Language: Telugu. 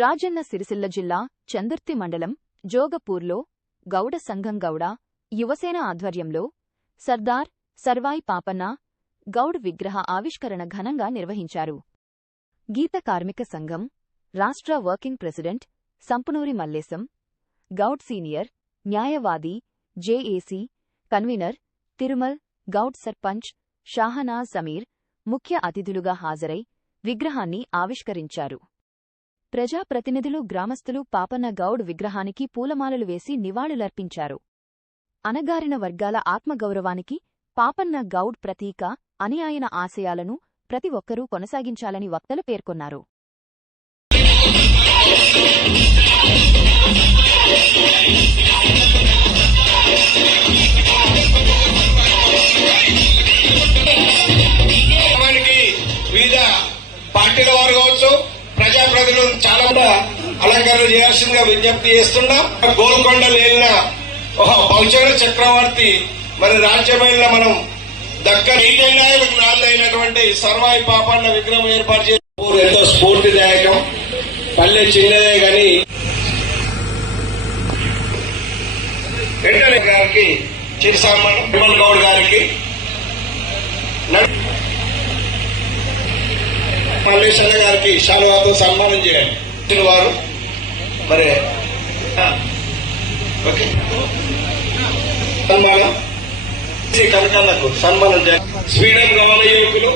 రాజన్న సిరిసిల్ల జిల్లా చందుర్తి మండలం జోగపూర్లో గౌడ సంఘం గౌడ యువసేన ఆధ్వర్యంలో సర్దార్ సర్వాయి పాపన్న గౌడ్ విగ్రహ ఆవిష్కరణ ఘనంగా నిర్వహించారు. గీత కార్మిక సంఘం రాష్ట్ర working president Sampunuri Mallesham, Goud senior న్యాయవాది జేఏసీ కన్వీనర్ తిరుమల్ గౌడ్ సర్పంచ్ షాహనాజ్ సమీర్ ముఖ్య అతిథులుగా హాజరై విగ్రహాన్ని ఆవిష్కరించారు. ప్రజాప్రతినిధులు గ్రామస్తులు పాపన్న గౌడ్ విగ్రహానికి పూలమాలలు వేసి నివాళులర్పించారు. అణగారిన వర్గాల ఆత్మగౌరవానికి పాపన్న గౌడ్ ప్రతీక అని ఆయన ఆశయాలను ప్రతి ఒక్కరూ కొనసాగించాలని వక్తలు పేర్కొన్నారు. వివిధ పార్టీల వారు కావచ్చు, ప్రజాప్రతినిధులు చాలా అలంకరణ చేయాల్సిందిగా విజ్ఞప్తి చేస్తున్నాం. గోల్కొండలు వెళ్ళిన ఒక బహుచర చక్రవర్తి మరి రాజ్యమైన మనం దగ్గర నాయకులకు నాళ్ళు అయినటువంటి సర్వాయి పాపన్న విగ్రహం ఏర్పాటు చేసి ఎంతో స్ఫూర్తిదాయకం. పల్లె చిన్నదే గాని వెంటనే గారికి చిరు సన్మానం, విమల్ గౌడ్ గారికి, మల్లేశన్న గారికి శాలువాతో సన్మానం చేయండి. వారు మరి ఓకే సన్మానం కనకాలకు సన్మానం చేయండి. స్వీడన్ గమన యువకులు